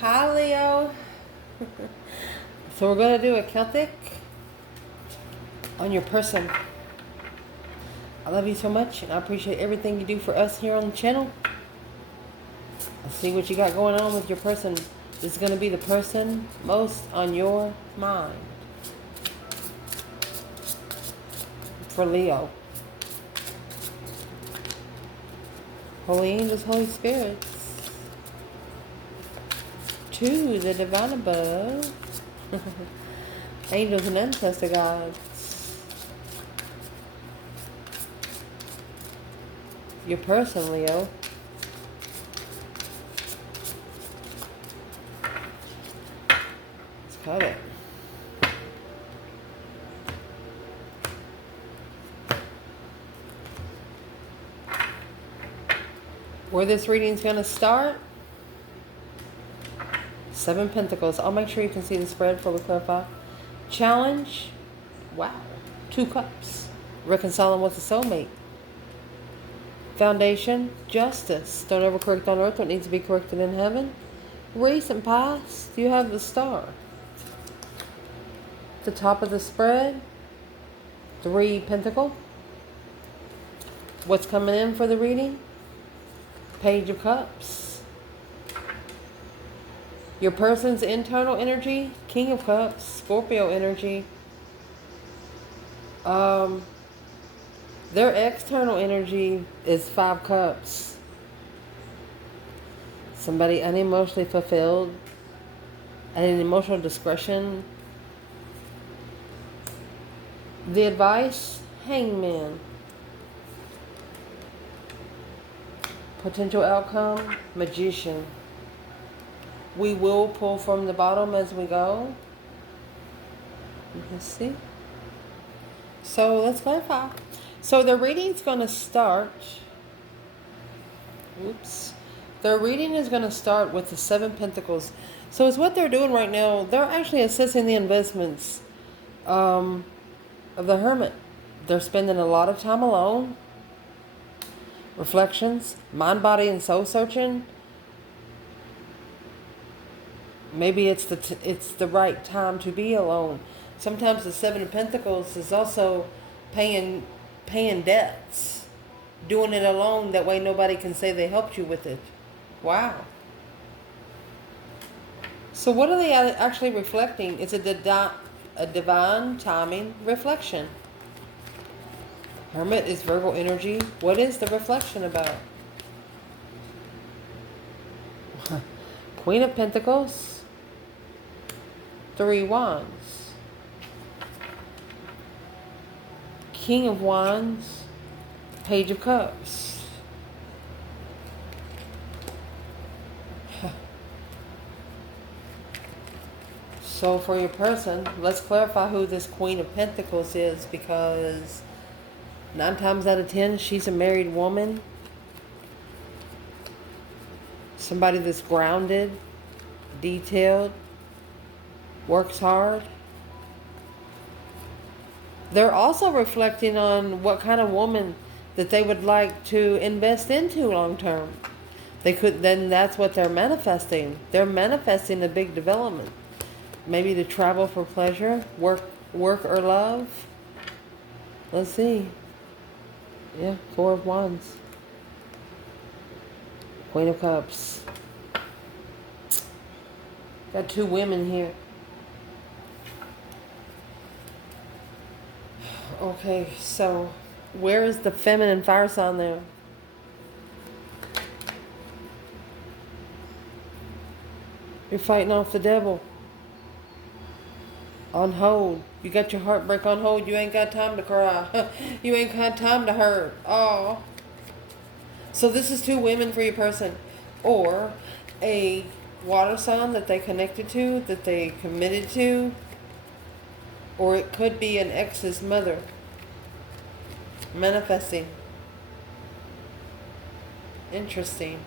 Hi, Leo. So we're going to do a Celtic on your person. I love you so much, and I appreciate everything you do for us here on the channel. Let's see what you got going on with your person. This is going to be the person most on your mind for Leo. Holy angels, Holy spirits. To the divine above. Angels and ancestor gods. Your person, Leo. Let's cut it. Where this reading's going to start, 7 Pentacles. I'll make sure you can see the spread before we clarify. Challenge. Wow. 2 Cups. Reconciling with the soulmate. Foundation. Justice. Don't ever correct on earth what needs to be corrected in heaven. Recent past. You have the Star. The top of the spread. 3 Pentacle. What's coming in for the reading? Page of Cups. Your person's internal energy, King of Cups, Scorpio energy. Their external energy is 5 Cups. Somebody unemotionally fulfilled, at an emotional discretion. The advice, Hangman. Potential outcome, Magician. We will pull from the bottom as we go. You can see. So let's clarify. So the reading's going to start. Oops. The reading is going to start with the 7 Pentacles. So it's what they're doing right now. They're actually assessing the investments of the Hermit. They're spending a lot of time alone. Reflections, mind, body, and soul searching. Maybe it's the right time to be alone. Sometimes the 7 of Pentacles is also paying debts, doing it alone. That way nobody can say they helped you with it. Wow. So what are they actually reflecting? It's a divine timing reflection. Hermit is Virgo energy. What is the reflection about? Queen of Pentacles. 3 Wands. King of Wands. Page of Cups. So for your person, let's clarify who this Queen of Pentacles is, because 9 times out of 10, she's a married woman. Somebody that's grounded, detailed, works hard. They're also reflecting on what kind of woman that they would like to invest into long term. Then that's what they're manifesting. They're manifesting a big development. Maybe to travel for pleasure, work or love. Let's see. Yeah, 4 of Wands. Queen of Cups. Got 2 women here. Okay, so where is the feminine fire sign there? You're fighting off the devil. On hold. You got your heartbreak on hold. You ain't got time to cry. You ain't got time to hurt. Oh. So this is 2 women for your person. Or a water sign that they connected to, that they committed to. Or it could be an ex's mother. Manifesting. Interesting.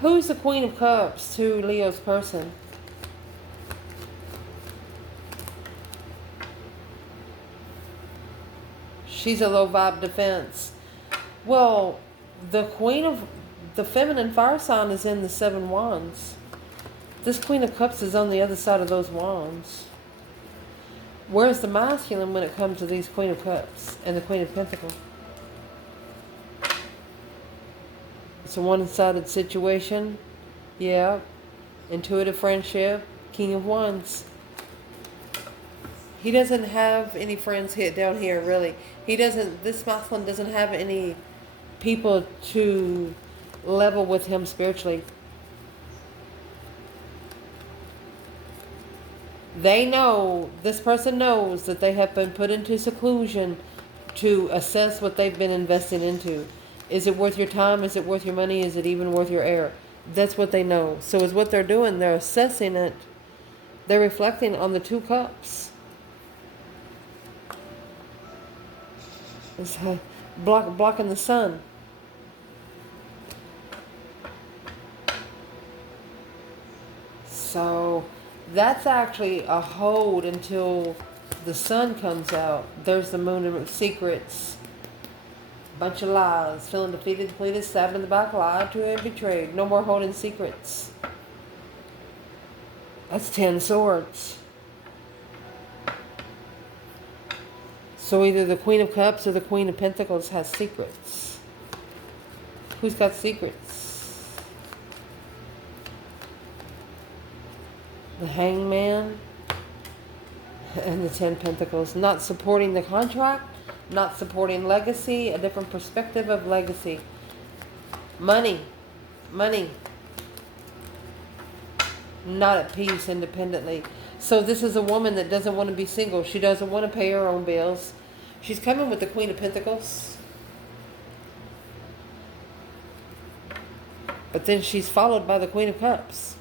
Who's the Queen of Cups to Leo's person? She's a low vibe defense. Well, The Queen of the feminine fire sign is in the 7 wands. This Queen of Cups is on the other side of those wands. Where's the masculine when it comes to these Queen of Cups and the Queen of Pentacles? It's a one-sided situation. Yeah. Intuitive friendship. King of Wands. He doesn't have any friends here down here, really. He doesn't, this masculine doesn't have any people to level with him spiritually. They know, this person knows that they have been put into seclusion to assess what they've been investing into. Is it worth your time? Is it worth your money? Is it even worth your air? That's what they know. So is what they're doing. They're assessing it. They're reflecting on the 2 cups. It's blocking the sun. So that's actually a hold until the sun comes out. There's the moon of secrets. Bunch of lies. Feeling defeated, depleted, stabbed in the back, lied to and betrayed. No more holding secrets. That's 10 swords. So either the Queen of Cups or the Queen of Pentacles has secrets. Who's got secrets? The Hangman and the 10 Pentacles. Not supporting the contract, not supporting legacy, a different perspective of legacy. Money. Not at peace independently. So this is a woman that doesn't want to be single. She doesn't want to pay her own bills. She's coming with the Queen of Pentacles. But then she's followed by the Queen of Cups.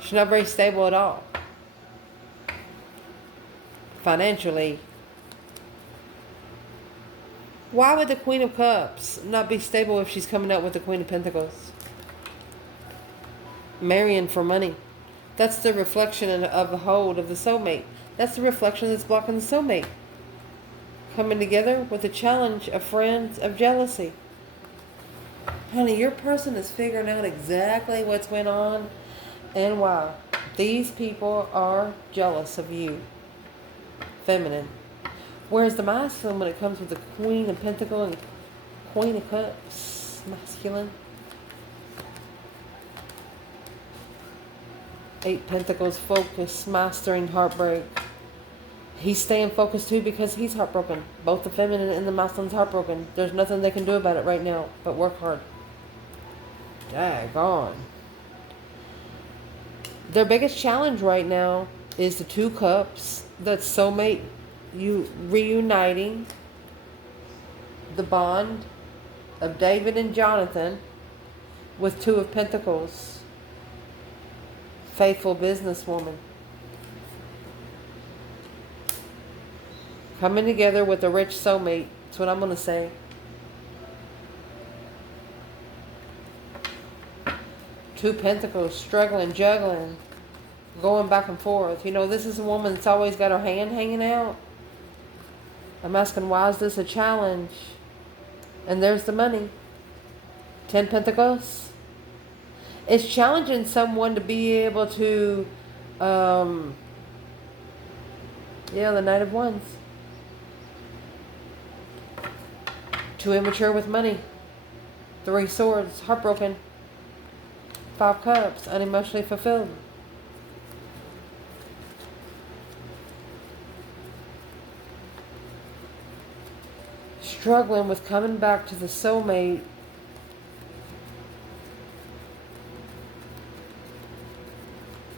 She's not very stable at all. Financially. Why would the Queen of Cups not be stable if she's coming out with the Queen of Pentacles? Marrying for money. That's the reflection of the hold of the soulmate. That's the reflection that's blocking the soulmate. Coming together with a challenge of friends of jealousy. Honey, your person is figuring out exactly what's going on and why. These people are jealous of you. Feminine. Whereas the masculine, when it comes with the Queen of Pentacles and Queen of Cups, masculine. 8 Pentacles, focus, mastering heartbreak. He's staying focused too because he's heartbroken. Both the feminine and the masculine's heartbroken. There's nothing they can do about it right now but work hard. Daggone. Their biggest challenge right now is the 2 cups. That soulmate, you reuniting the bond of David and Jonathan with 2 of Pentacles. Faithful businesswoman. Coming together with a rich soulmate. That's what I'm going to say. Two Pentacles, struggling, juggling, going back and forth. You know, this is a woman that's always got her hand hanging out. I'm asking, why is this a challenge? And there's the money. 10 Pentacles. It's challenging someone to be able to, the Knight of Wands. Too immature with money. 3 Swords, heartbroken. 5 Cups, unemotionally fulfilled. Struggling with coming back to the soulmate.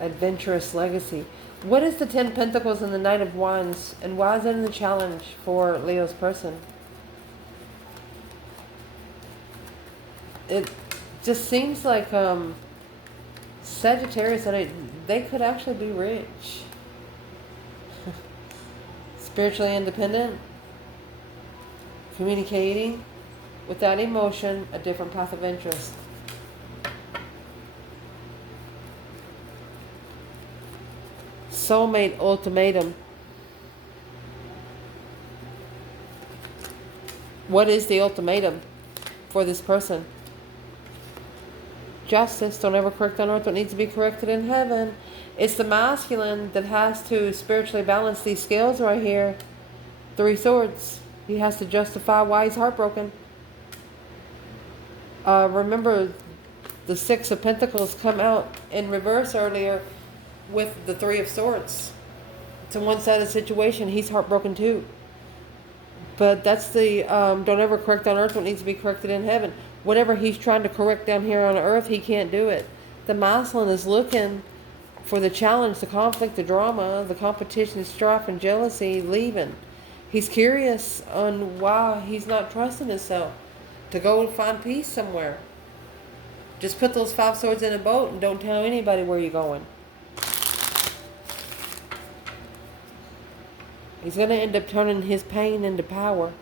Adventurous legacy. What is the 10 Pentacles and the Knight of Wands, and why is it in the challenge for Leo's person? It just seems like Sagittarius, and they could actually be rich. Spiritually independent, communicating without emotion, a different path of interest. Soulmate ultimatum. What is the ultimatum? for this person. Justice. Don't ever correct on earth what needs to be corrected in heaven. It's the masculine that has to spiritually balance these scales right here. Three Swords. He has to justify why he's heartbroken. Remember, the Six of Pentacles come out in reverse earlier with the Three of Swords. It's a one-sided situation. He's heartbroken too. But that's the don't ever correct on earth what needs to be corrected in heaven. Whatever he's trying to correct down here on earth, he can't do it. The masculine is looking for the challenge, the conflict, the drama, the competition, strife, and jealousy leaving. He's curious on why he's not trusting himself to go and find peace somewhere. Just put those 5 swords in a boat and don't tell anybody where you're going. He's going to end up turning his pain into power.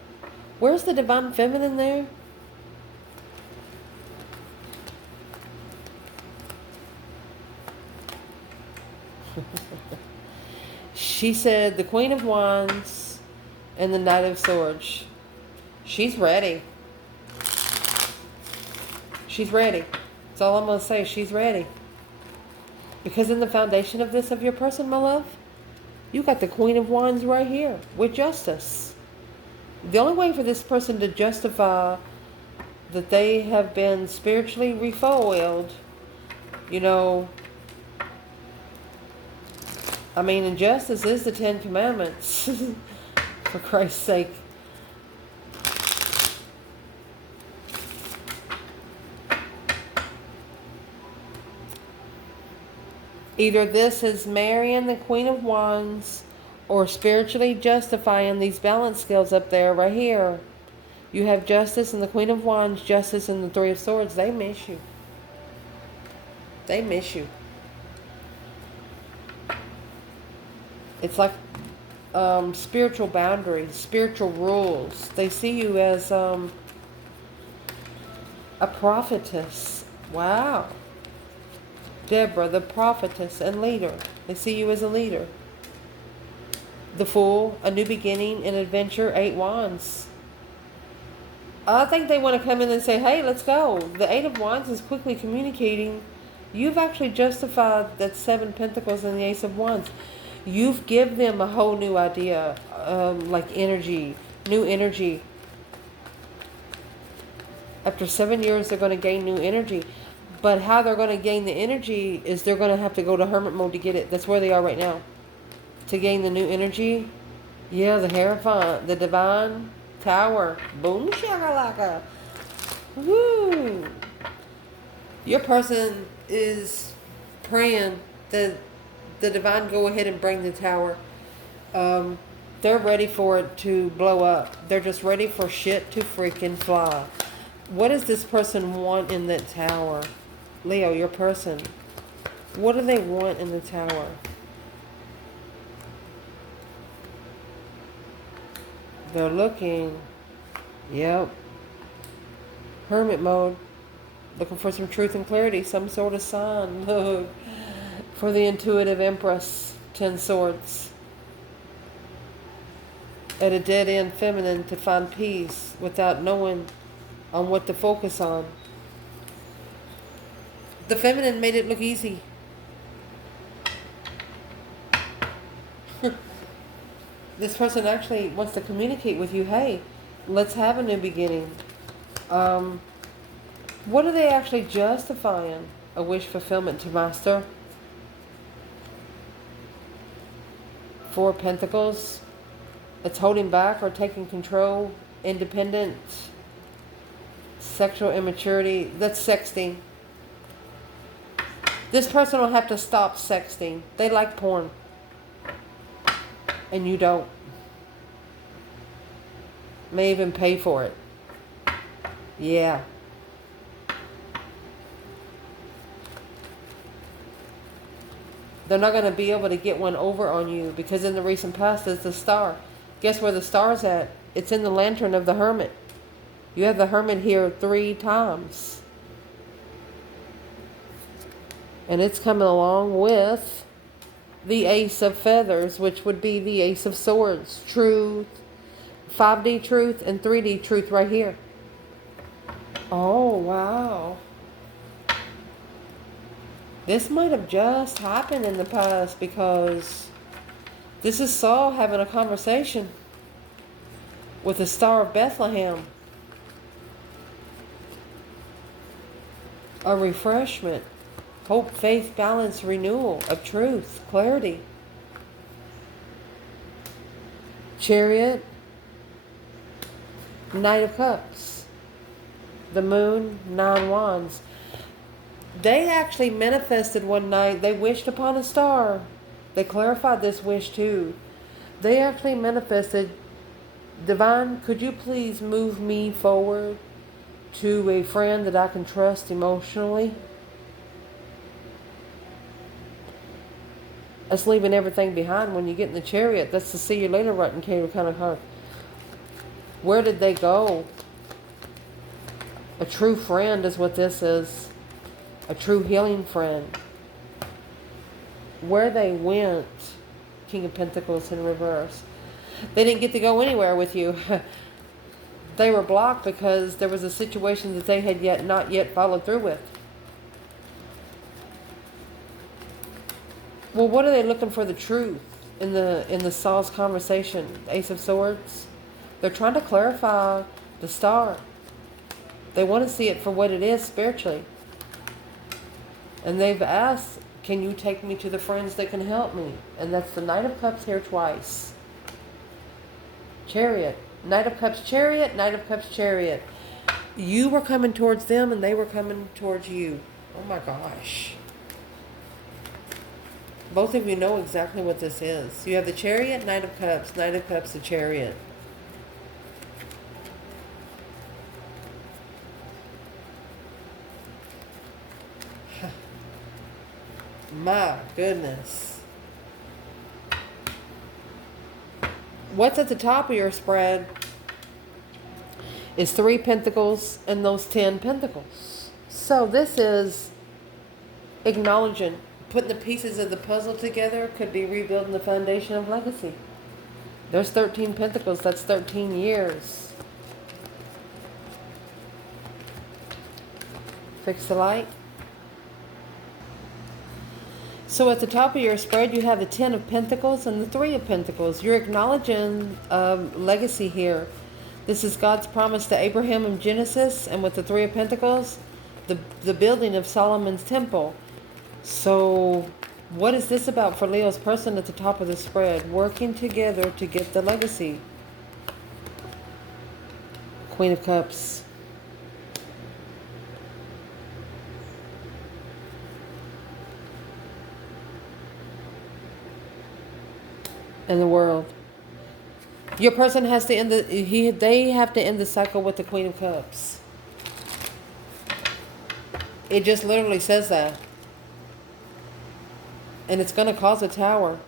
Where's the divine feminine there? She said the Queen of Wands and the Knight of Swords. She's ready. She's ready. That's all I'm going to say. She's ready. Because in the foundation of this, of your person, my love, you got the Queen of Wands right here with justice. The only way for this person to justify that they have been spiritually refoiled, you know, I mean, injustice is the 10 Commandments. For Christ's sake. Either this is marrying the Queen of Wands or spiritually justifying these balance scales up there right here. You have justice and the Queen of Wands, justice and the Three of Swords. They miss you. They miss you. It's like spiritual boundaries, spiritual rules. They see you as a prophetess. Wow. Deborah, the prophetess and leader. They see you as a leader. The Fool, a new beginning, an adventure, 8 Wands. I think they want to come in and say, hey, let's go. The 8 of Wands is quickly communicating. You've actually justified that 7 Pentacles and the Ace of Wands. You've given them a whole new idea, like energy, new energy. After 7 years, they're going to gain new energy. But how they're going to gain the energy is they're going to have to go to hermit mode to get it. That's where they are right now. To gain the new energy. Yeah, the Hierophant, the Divine Tower. Boom shakalaka. Woo. Your person is praying that the Divine go ahead and bring the Tower. They're ready for it to blow up. They're just ready for shit to freaking fly. What does this person want in that Tower? Leo, your person. What do they want in the Tower? They're looking. Yep. Hermit mode. Looking for some truth and clarity. Some sort of sign. Look. For the intuitive Empress. 10 Swords. At a dead end feminine to find peace without knowing on what to focus on. The feminine made it look easy. This person actually wants to communicate with you. Hey, let's have a new beginning. What are they actually justifying? A wish fulfillment to master. 4 Pentacles. It's holding back or taking control. Independent. Sexual immaturity. That's sexting. This person will have to stop sexting. They like porn. And you don't. May even pay for it. Yeah. They're not going to be able to get one over on you because in the recent past it's the Star. Guess where the Star's at? It's in the Lantern of the Hermit. You have the Hermit here 3 times. And it's coming along with the Ace of Feathers, which would be the Ace of Swords. Truth, 5D truth, and 3D truth right here. Oh, wow. This might have just happened in the past because this is Saul having a conversation with the Star of Bethlehem. A refreshment, hope, faith, balance, renewal of truth, clarity. Chariot, Knight of Cups, the Moon, 9 Wands. They actually manifested one night. They wished upon a star. They clarified this wish too. They actually manifested, Divine, could you please move me forward to a friend that I can trust emotionally? That's leaving everything behind when you get in the Chariot. That's the see you later rotten kind of card. Where did they go? A true friend is what this is. A true healing friend. Where they went, King of Pentacles in reverse. They didn't get to go anywhere with you. They were blocked because there was a situation that they had not yet followed through with. Well, what are they looking for the truth in the Saul's conversation? Ace of Swords. They're trying to clarify the star. They want to see it for what it is spiritually. And they've asked, can you take me to the friends that can help me? And that's the Knight of Cups here twice. Chariot. Knight of Cups, Chariot. Knight of Cups, Chariot. You were coming towards them and they were coming towards you. Oh my gosh. Both of you know exactly what this is. You have the Chariot, Knight of Cups, the Chariot. My goodness. What's at the top of your spread is 3 Pentacles and those 10 Pentacles. So this is acknowledging, putting the pieces of the puzzle together, could be rebuilding the foundation of legacy. There's 13 Pentacles, that's 13 years. Fix the light. So at the top of your spread, you have the 10 of Pentacles and the 3 of Pentacles. You're acknowledging legacy here. This is God's promise to Abraham in Genesis, and with the 3 of Pentacles, the building of Solomon's temple. So what is this about for Leo's person at the top of the spread? Working together to get the legacy. Queen of Cups. And the World. Your person has to end they have to end the cycle with the Queen of Cups. It just literally says that. And it's going to cause a tower.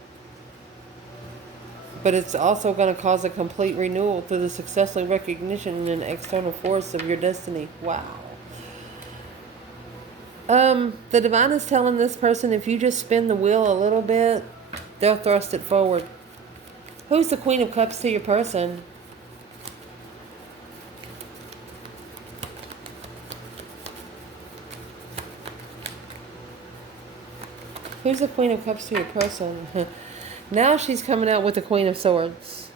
But it's also going to cause a complete renewal through the successful recognition and external force of your destiny. Wow. The Divine is telling this person, if you just spin the wheel a little bit, they'll thrust it forward. Who's the Queen of Cups to your person? Who's the Queen of Cups to your person? Now she's coming out with the Queen of Swords.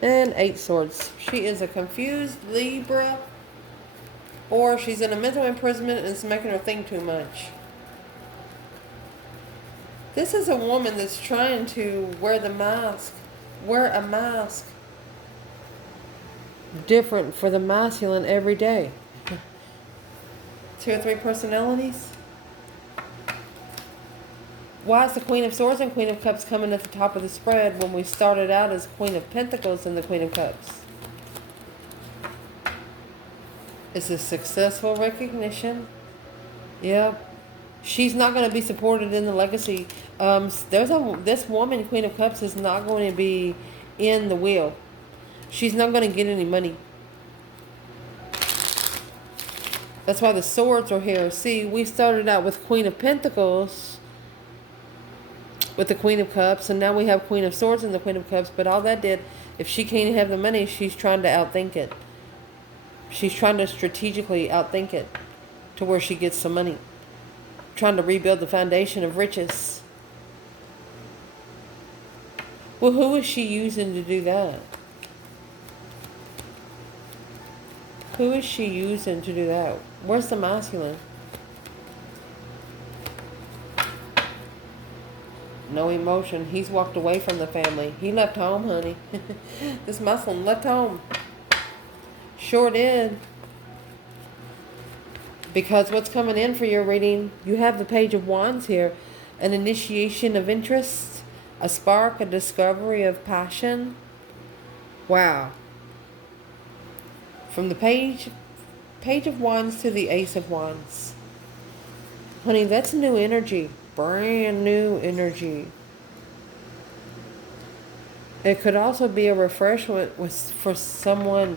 And 8 Swords. She is a confused Libra. Or she's in a mental imprisonment and it's making her think too much. This is a woman that's trying to wear the mask. Wear a mask. Different for the masculine every day. 2 or 3 personalities. Why is the Queen of Swords and Queen of Cups coming at the top of the spread when we started out as Queen of Pentacles and the Queen of Cups? It's a successful recognition. Yep. She's not going to be supported in the legacy. This woman, Queen of Cups, is not going to be in the wheel. She's not going to get any money. That's why the swords are here. See, we started out with Queen of Pentacles, with the Queen of Cups, and now we have Queen of Swords and the Queen of Cups, but all that did, If she can't have the money, she's trying to outthink it. She's trying to strategically outthink it to where she gets some money. Trying to rebuild the foundation of riches. Well, who is she using to do that? Who is she using to do that? Where's the masculine? No emotion. He's walked away from the family. He left home, honey. This Muslim left home. Sure did. Because what's coming in for your reading, you have the Page of Wands here. An initiation of interest, a spark, a discovery of passion. Wow. From the Page of Wands to the Ace of Wands. Honey, that's new energy. Brand new energy. It could also be a refreshment for someone.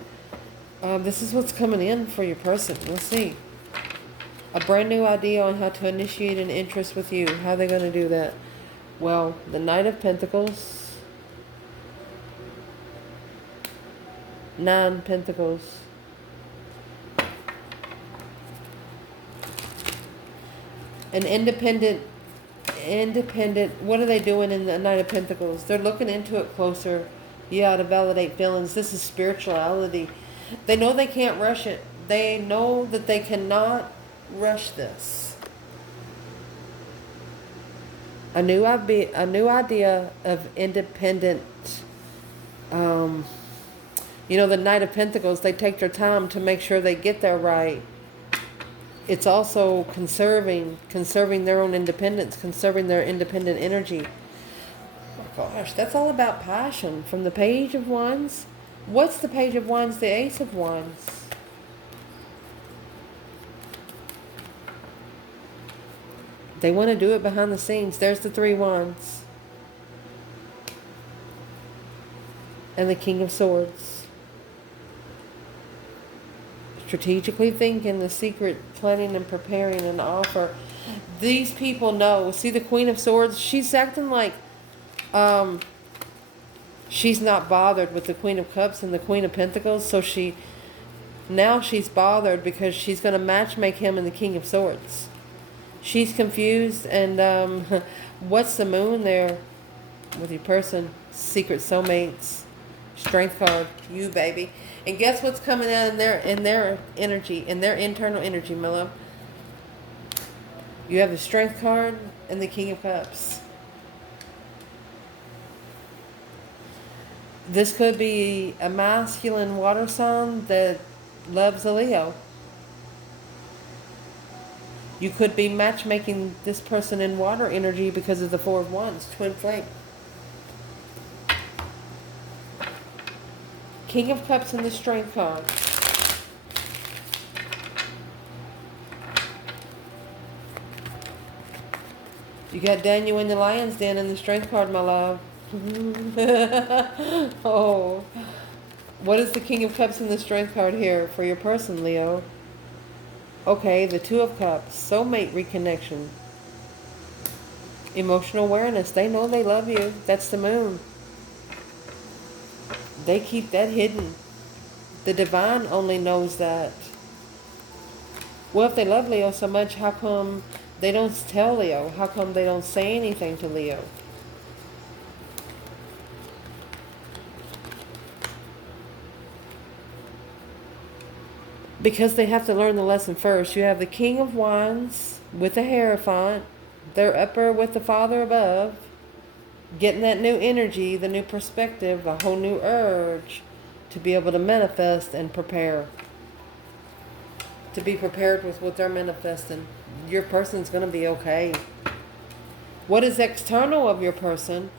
This is what's coming in for your person. Let's see. A brand new idea on how to initiate an interest with you. How are they going to do that? Well, the Knight of Pentacles. 9 Pentacles. An independent, what are they doing in the Knight of Pentacles? They're looking into it closer. Yeah, to validate feelings. This is spirituality. They know they can't rush it. They know that they cannot rush this. A new idea of independent, the Knight of Pentacles, they take their time to make sure they get there right. It's also conserving their own independence, conserving their independent energy. Oh my gosh, that's all about passion. From the Page of Wands. What's the Page of Wands? The Ace of Wands. They want to do it behind the scenes. There's the 3 Wands. And the King of Swords. Strategically thinking, the secret, planning and preparing an offer. These people know. See the Queen of Swords? She's acting like she's not bothered with the Queen of Cups and the Queen of Pentacles. So she's bothered because she's going to matchmake him and the King of Swords. She's confused. And what's the Moon there with your person? Secret soulmates. Strength card. You, baby. And guess what's coming out in their energy, in their internal energy, my love? You have the Strength card and the King of Cups. This could be a masculine water sign that loves a Leo. You could be matchmaking this person in water energy because of the 4 of Wands, twin flame. King of Cups and the Strength card. You got Daniel in the Lion's Den in the Strength card, my love. Oh. What is the King of Cups and the Strength card here for your person, Leo? Okay, the 2 of Cups. Soulmate reconnection. Emotional awareness. They know they love you. That's the Moon. They keep that hidden. The divine only knows that. Well, if they love Leo so much, how come they don't tell Leo? How come they don't say anything to Leo? Because they have to learn the lesson first. You have the King of Wands with the Hierophant. They're upper with the Father above. Getting that new energy, the new perspective, a whole new urge to be able to manifest and prepare. To be prepared with what they're manifesting. Your person's going to be okay. What is external of your person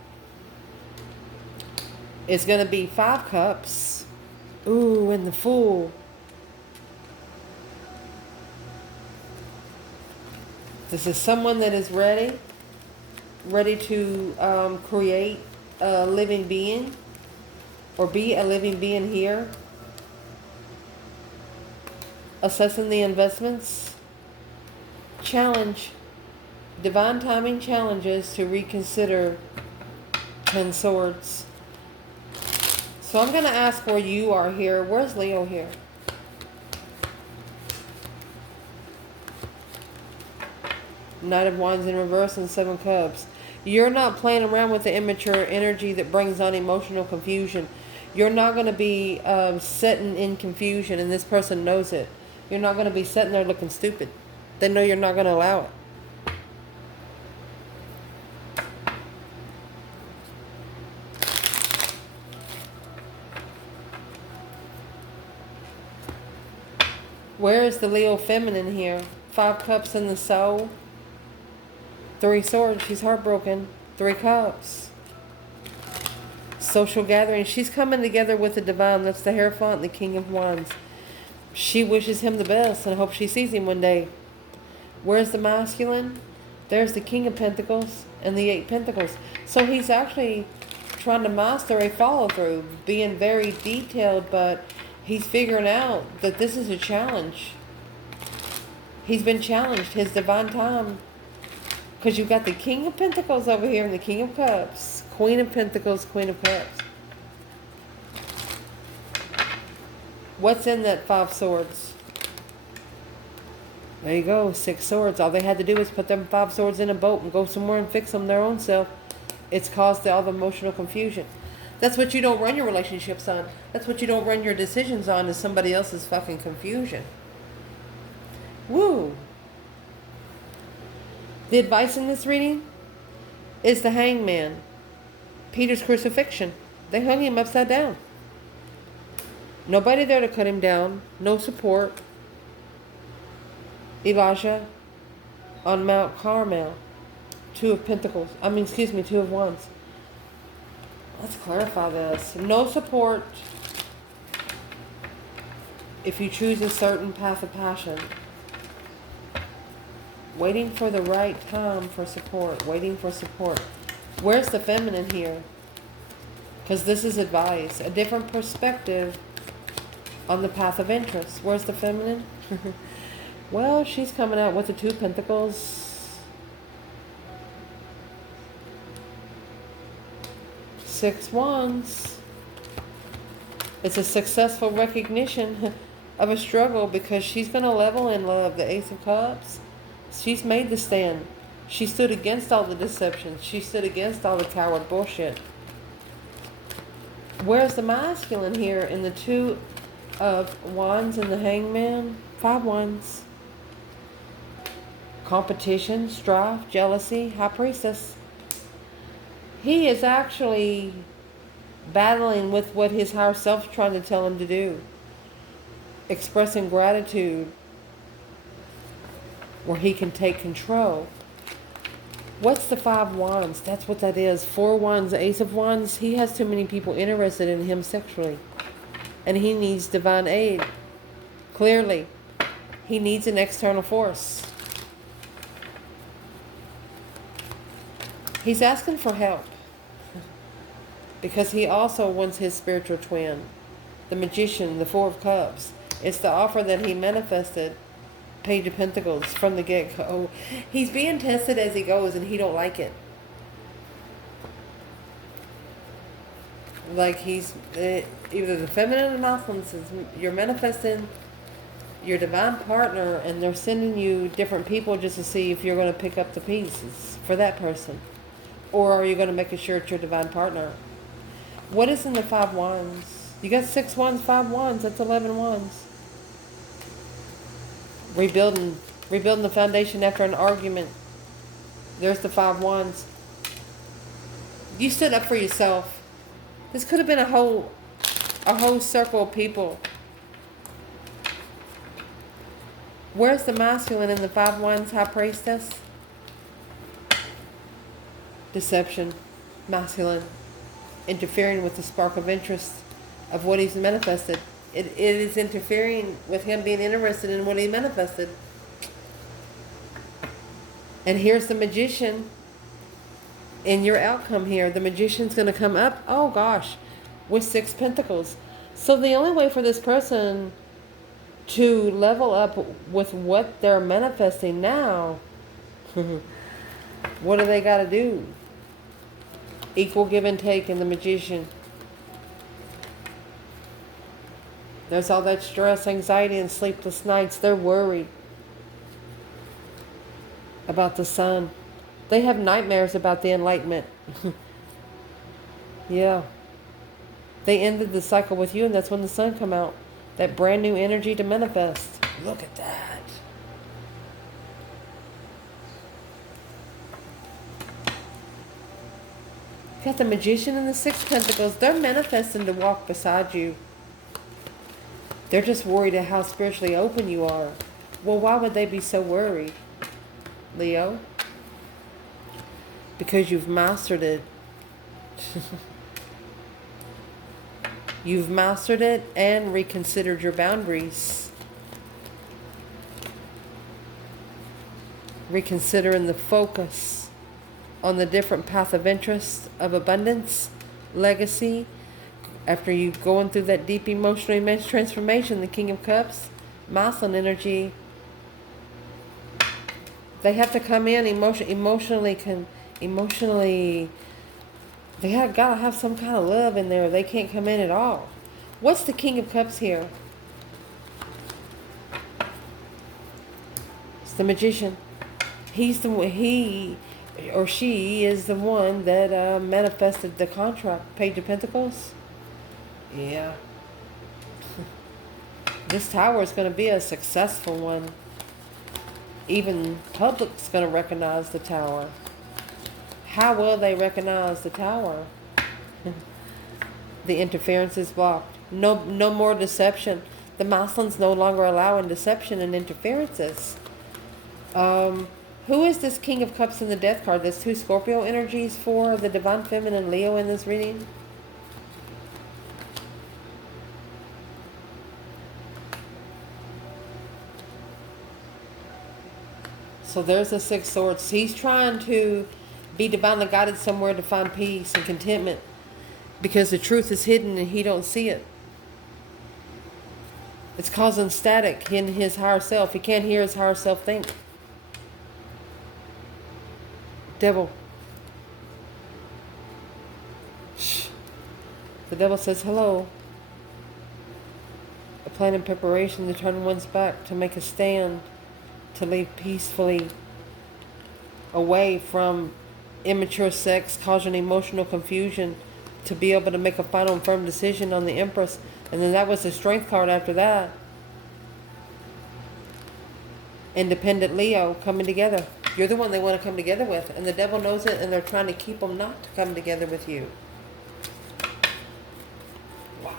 is going to be 5 Cups. Ooh, and the Fool. This is someone that is ready to create a living being or be a living being here. Assessing the investments. Challenge. Divine timing challenges to reconsider 10 Swords. So I'm going to ask where you are here. Where's Leo here? Knight of Wands in reverse and Seven Cups. You're not playing around with the immature energy that brings on emotional confusion. You're not going to be sitting in confusion, and this person knows it. You're not going to be sitting there looking stupid. They know you're not going to allow it. Where is the Leo feminine here? 5 Cups in the soul. 3 Swords. She's heartbroken. 3 Cups. Social gathering. She's coming together with the divine. That's the Hierophant and the King of Wands. She wishes him the best and hopes she sees him one day. Where's the masculine? There's the King of Pentacles and the 8 Pentacles. So he's actually trying to master a follow-through, being very detailed, but he's figuring out that this is a challenge. He's been challenged. His divine time. Because you've got the King of Pentacles over here and the King of Cups. Queen of Pentacles, Queen of Cups. What's in that 5 Swords? There you go, 6 Swords. All they had to do was put them 5 swords in a boat and go somewhere and fix them their own self. It's caused all the emotional confusion. That's what you don't run your relationships on. That's what you don't run your decisions on, is somebody else's fucking confusion. Woo! The advice in this reading is the Hangman. Peter's crucifixion. They hung him upside down. Nobody there to cut him down. No support. Elijah on Mount Carmel. 2 of Pentacles. Two of Wands. Let's clarify this. No support if you choose a certain path of passion. Waiting for the right time for support. Waiting for support. Where's the feminine here? Because this is advice. A different perspective on the path of interest. Where's the feminine? Well, she's coming out with the 2 Pentacles. 6 Wands. It's a successful recognition of a struggle, because she's going to level in love. The Ace of Cups. She's made the stand. She stood against all the deceptions. She stood against all the coward bullshit. Where's the masculine here in the 2 of Wands and the Hangman? 5 Wands. Competition, strife, jealousy, High Priestess. He is actually battling with what his higher self is trying to tell him to do. Expressing gratitude where he can take control. What's the 5 Wands? That's what that is. 4 Wands, the Ace of Wands. He has too many people interested in him sexually. And he needs divine aid. Clearly. He needs an external force. He's asking for help. Because he also wants his spiritual twin. The Magician, the 4 of Cups. It's the offer that he manifested. Page of Pentacles from the get-go. He's being tested as he goes, and he don't like it. Like he's either the feminine or masculine says you're manifesting your divine partner, and they're sending you different people just to see if you're going to pick up the pieces for that person, or are you going to make sure it's your divine partner? What is in the 5 Wands? You got 6 Wands, 5 Wands. That's 11 Wands. Rebuilding the foundation after an argument. There's the 5 Wands. You stood up for yourself. This could have been a whole circle of people. Where's the masculine in the 5 Wands, High Priestess? Deception. Masculine. Interfering with the spark of interest of what he's manifested. It is interfering with him being interested in what he manifested. And here's the Magician in your outcome here. The Magician's going to come up, oh gosh, with 6 Pentacles. So the only way for this person to level up with what they're manifesting now, what do they got to do? Equal give and take in the Magician. There's all that stress, anxiety, and sleepless nights. They're worried about the sun. They have nightmares about the enlightenment. Yeah. They ended the cycle with you, and that's when the sun come out. That brand new energy to manifest. Look at that. You got the Magician and the Six Pentacles. They're manifesting to walk beside you. They're just worried at how spiritually open you are. Well, why would they be so worried, Leo? Because you've mastered it. You've mastered it and reconsidered your boundaries. Reconsidering the focus on the different path of interest of abundance, legacy. After you going through that deep emotional immense transformation, the King of Cups, masculine energy, they have to come in emotionally, they have got to have some kind of love in there. They can't come in at all. What's the King of Cups here? It's the Magician. He or she is the one that manifested the contract. Page of Pentacles. Yeah. This tower is going to be a successful one. Even public's going to recognize the tower. How will they recognize the tower? The interference is blocked. No more deception. The Muslims no longer allowing deception and interferences. Who is this King of Cups in the Death card? There's 2 Scorpio energies for the Divine Feminine Leo in this reading. So there's the 6 Swords. He's trying to be divinely guided somewhere to find peace and contentment because the truth is hidden and he don't see it. It's causing static in his higher self. He can't hear his higher self think. Devil. Shh. The devil says hello. A plan in preparation to turn one's back, to make a stand, to leave peacefully away from immature sex, causing emotional confusion, to be able to make a final and firm decision on the Empress. And then that was the Strength card after that. Independent Leo coming together. You're the one they want to come together with. And the devil knows it, and they're trying to keep them not to come together with you. Wow.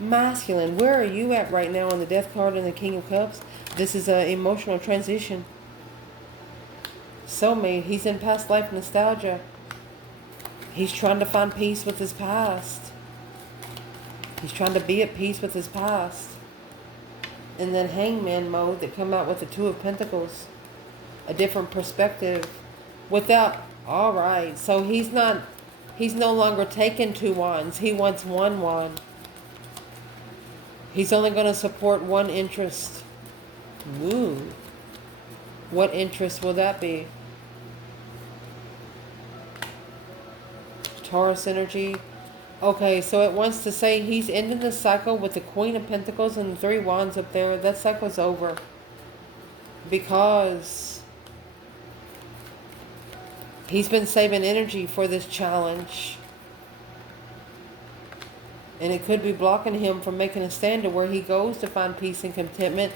Masculine. Where are you at right now on the Death card and the King of Cups? This is an emotional transition. Soulmate. He's in past life nostalgia. He's trying to find peace with his past. He's trying to be at peace with his past. And then Hangman mode that come out with the 2 of Pentacles. A different perspective. Without, alright. So he's no longer taking 2 wands. He wants 1 wand. He's only going to support one interest. Ooh. What interest will that be? Taurus energy. Okay, so it wants to say he's ending the cycle with the Queen of Pentacles and the 3 wands up there. That cycle's over. Because he's been saving energy for this challenge. And it could be blocking him from making a stand to where he goes to find peace and contentment.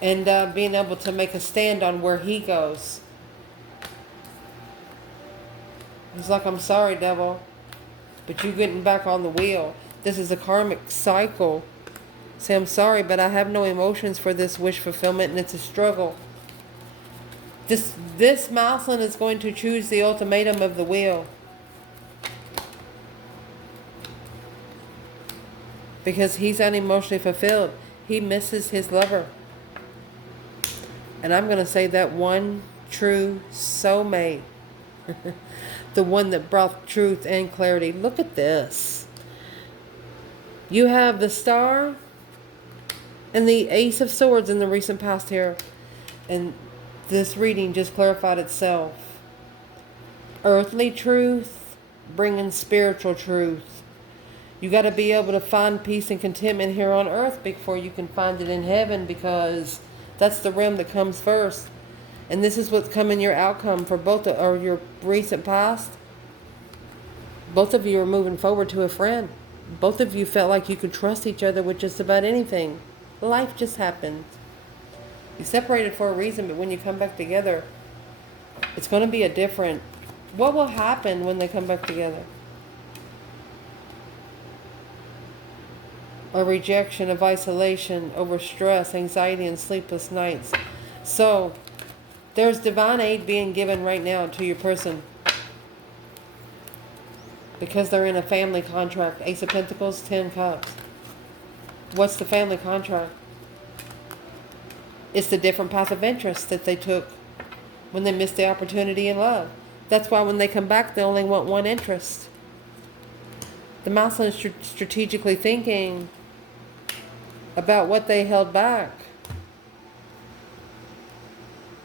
And being able to make a stand on where he goes. He's like, I'm sorry, devil. But you getting back on the wheel. This is a karmic cycle. Say, I'm sorry, but I have no emotions for this wish fulfillment, and it's a struggle. This masculine is going to choose the ultimatum of the wheel. Because he's unemotionally fulfilled. He misses his lover. And I'm going to say that one true soulmate. The one that brought truth and clarity. Look at this. You have the Star and the Ace of Swords in the recent past here. And this reading just clarified itself. Earthly truth bringing spiritual truth. You got to be able to find peace and contentment here on earth before you can find it in heaven, because that's the realm that comes first. And this is what's coming your outcome for both or your recent past. Both of you are moving forward to a friend. Both of you felt like you could trust each other with just about anything. Life just happened. You separated for a reason, but when you come back together, it's going to be a different... What will happen when they come back together? A rejection of isolation over stress, anxiety, and sleepless nights. So, there's divine aid being given right now to your person, because they're in a family contract. Ace of Pentacles, 10 Cups. What's the family contract? It's the different path of interest that they took when they missed the opportunity in love. That's why when they come back, they only want one interest. The Mouse is strategically thinking about what they held back.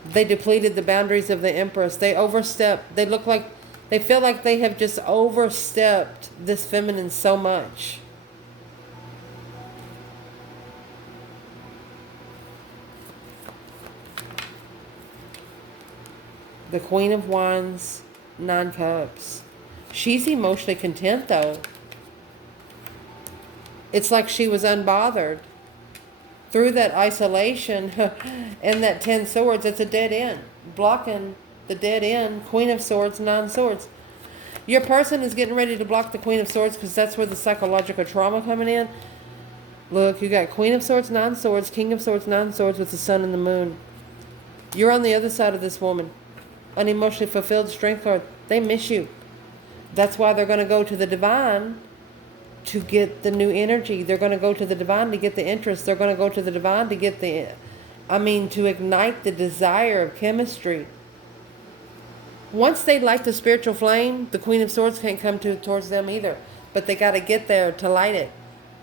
They depleted the boundaries of the Empress. They overstepped. They look like, they feel like they have just overstepped this feminine so much. The Queen of Wands, 9 Cups. She's emotionally content though. It's like she was unbothered. Through that isolation and that 10 Swords, it's a dead end. Blocking the dead end. Queen of Swords, 9 Swords. Your person is getting ready to block the Queen of Swords because that's where the psychological trauma coming in. Look, you got Queen of Swords, 9 Swords, King of Swords, 9 Swords with the Sun and the Moon. You're on the other side of this woman. Unemotionally fulfilled, strength card. They miss you. That's why they're going to go to the divine to get the new energy. They're going to go to the divine to get the interest. They're going to go to the divine to get the, to ignite the desire of chemistry. Once they light the spiritual flame, the Queen of Swords can't come towards them either. But they got to get there to light it.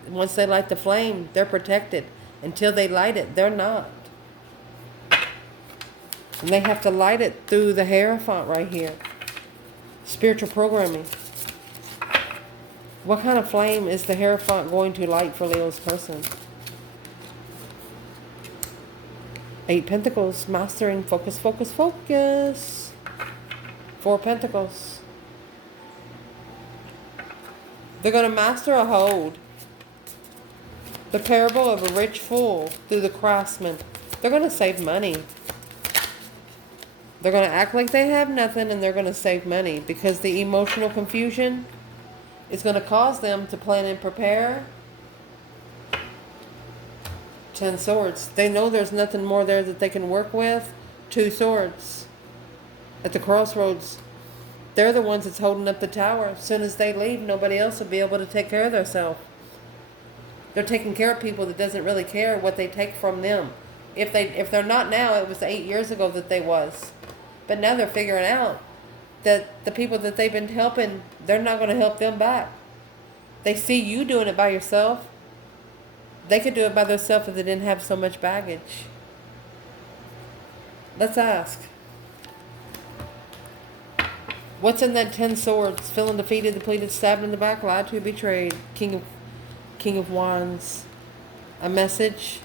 Once they light the flame, they're protected. Until they light it, they're not. And they have to light it through the Hierophant right here. Spiritual programming. What kind of flame is the Hierophant going to light for Leo's person? 8 Pentacles. Mastering. Focus, focus, focus. 4 Pentacles. They're going to master a hold. The parable of a rich fool through the craftsman. They're going to save money. They're going to act like they have nothing, and they're going to save money because the emotional confusion is going to cause them to plan and prepare. 10 Swords. They know there's nothing more there that they can work with. 2 Swords. At the crossroads. They're the ones that's holding up the tower. As soon as they leave, nobody else will be able to take care of themselves. They're taking care of people that doesn't really care what they take from them. If they're not now, it was 8 years ago that they was. But now they're figuring out that the people that they've been helping, they're not going to help them back. They see you doing it by yourself. They could do it by themselves if they didn't have so much baggage. Let's ask. What's in that 10 Swords? Feeling defeated, depleted, stabbed in the back, lied to, betrayed. King of Wands. A message.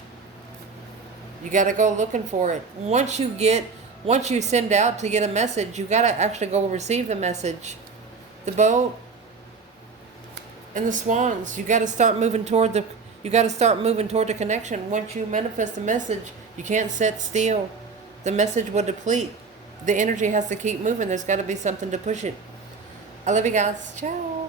You got to go looking for it. Once you send out to get a message, you got to actually go receive the message. The boat and the swans. You got to start moving toward the connection. Once you manifest the message, you can't sit still. The message will deplete. The energy has to keep moving. There's got to be something to push it. I love you guys. Ciao.